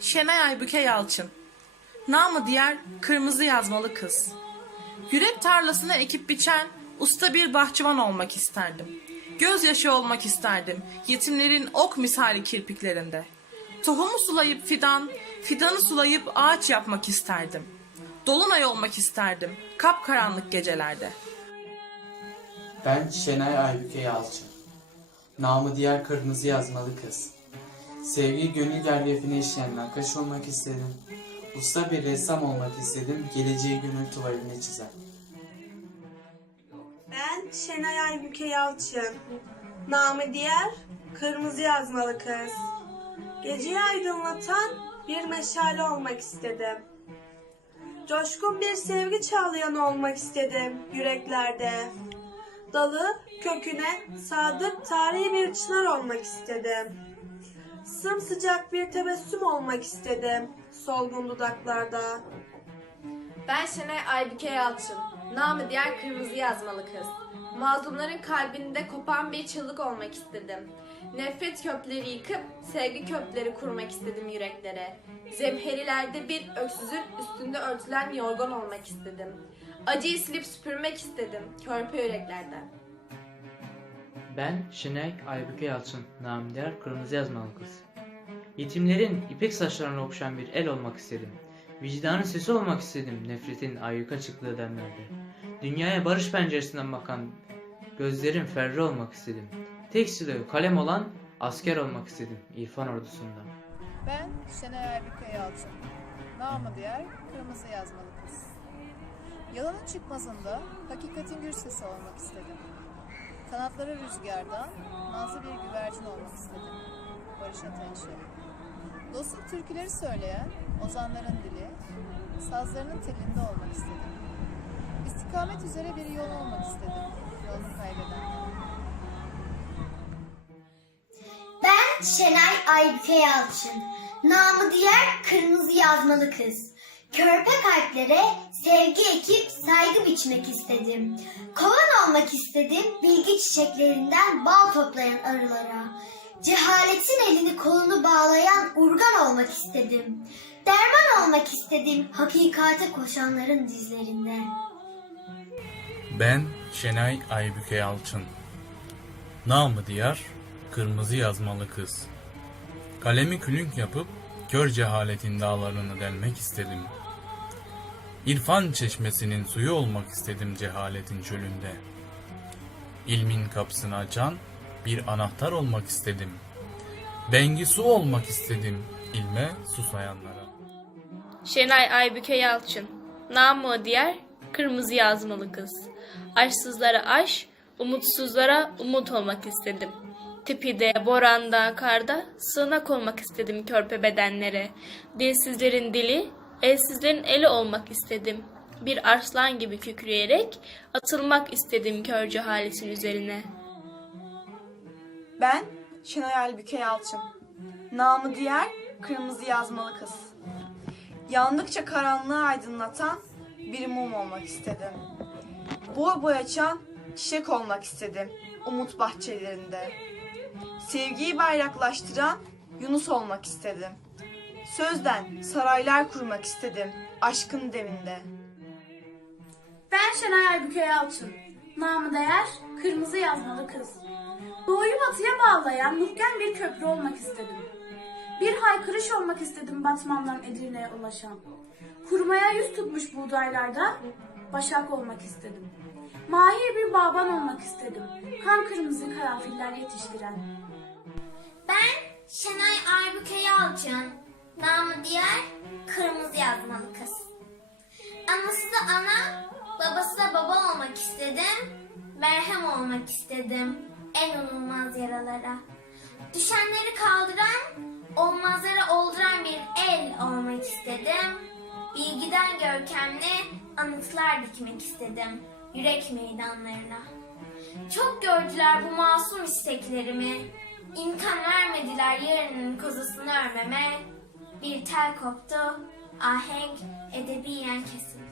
Şenay Aybüke Yalçın. Namı diğer kırmızı yazmalı kız. Yürek tarlasına ekip biçen usta bir bahçıvan olmak isterdim. Gözyaşı olmak isterdim yetimlerin ok misali kirpiklerinde. Tohumu sulayıp fidan, fidanı sulayıp ağaç yapmak isterdim. Dolunay olmak isterdim kapkaranlık gecelerde. Ben Şenay Aybüke Yalçın. Namı diğer kırmızı yazmalı kız. Sevgi gönül gergefine işleyen nakkaş olmak istedim. Usta bir ressam olmak istedim. Geleceği gönül tuvaline çizer. Ben Şenay Aybüke Yalçın. Namı diğer Kırmızı Yazmalı Kız. Geceyi aydınlatan bir meşale olmak istedim. Coşkun bir sevgi çağlayanı olmak istedim yüreklerde. Dalı köküne sadık tarihi bir çınar olmak istedim. Sımsıcak bir tebessüm olmak istedim solgun dudaklarda. Ben Şenay Aybüke Yalçın. Namı diğer kırmızı yazmalı kız. Mazlumların kalbinde kopan bir çığlık olmak istedim. Nefret kökleri yıkıp sevgi kökleri kurmak istedim yüreklere. Zemherilerde bir öksüzün üstünde örtülen yorgan olmak istedim. Acıyı silip süpürmek istedim körpe yüreklerden. Ben Şenay Aybüke Yalçın, namı diğer kırmızı yazmalı kız. Yetimlerin ipek saçlarına okşayan bir el olmak istedim. Vicdanın sesi olmak istedim nefretin ayyuka çıktığı demlerde. Dünyaya barış penceresinden bakan gözlerin ferri olmak istedim. Tek silahı kalem olan asker olmak istedim irfan ordusunda. Ben Şenay Aybüke Yalçın. Namı diğer Kırmızı Yazmalı Kız. Yalanın çıkmazında hakikatin gür sesi olmak istedim. Kanatları rüzgardan nazlı bir güvercin olmak istedim. Barış Ateşi. Dostluk türküleri söyleyen ozanların dili, sazlarının telinde olmak istedim. İstikamet üzere bir yol olmak istedim. Yolunu kaybeden. Ben Şenay Aybüke Yalçın. Namı diğer kırmızı yazmalı kız. Körpe kalplere sevgi ekip saygı biçmek istedim. Kovan olmak istedim bilgi çiçeklerinden bal toplayan arılara. Cehaletin elini kolunu bağlayan urgan olmak istedim. Derman olmak istedim hakikate koşanların dizlerinde. Ben Şenay Aybüke Yalçın. Namı diyar, kırmızı yazmalı kız. Kalemi külünk yapıp kör cehaletin dağlarını delmek istedim. İrfan çeşmesinin suyu olmak istedim cehaletin çölünde. İlmin kapısını açan bir anahtar olmak istedim. Bengi su olmak istedim ilme susayanlara. Şenay Aybüke Yalçın. Namı diğer kırmızı yazmalı kız. Aşsızlara aş, umutsuzlara umut olmak istedim. Tipide, boranda, karda sığınak olmak istedim körpe bedenlere. Dilsizlerin dili, elsizlerin eli olmak istedim. Bir arslan gibi kükreyerek atılmak istedim kör cehaletin üzerine.'' Ben Şenay Aybüke Yalçın. Namı diğer Kırmızı Yazmalı Kız. Yandıkça karanlığı aydınlatan bir mum olmak istedim. Boy boy açan çiçek olmak istedim umut bahçelerinde. Sevgiyi bayraklaştıran Yunus olmak istedim. Sözden saraylar kurmak istedim aşkın deminde. Ben Şenay Aybüke Yalçın. Namı değer kırmızı yazmalı kız. Doğuyu batıya bağlayan muhkem bir köprü olmak istedim. Bir haykırış olmak istedim Batman'dan Edirne'ye ulaşan. Kurumaya yüz tutmuş buğdaylarda başak olmak istedim. Mahir bir baban olmak istedim. Kan kırmızı karanfiller yetiştiren. Ben Şenay Aybüke Yalçın. Namı diğer Kırmızı Yazmalı Kız. Anası da ana, babası da baba olmak istedim. Merhem olmak istedim en unulmaz yaralara. Düşenleri kaldıran, olmazları olduran bir el olmak istedim. Bilgiden görkemli anıtlar dikmek istedim yürek meydanlarına. Çok gördüler bu masum isteklerimi. İmkan vermediler yarının kozasını örmeme. Bir tel koptu, ahenk edebiyen kesildi.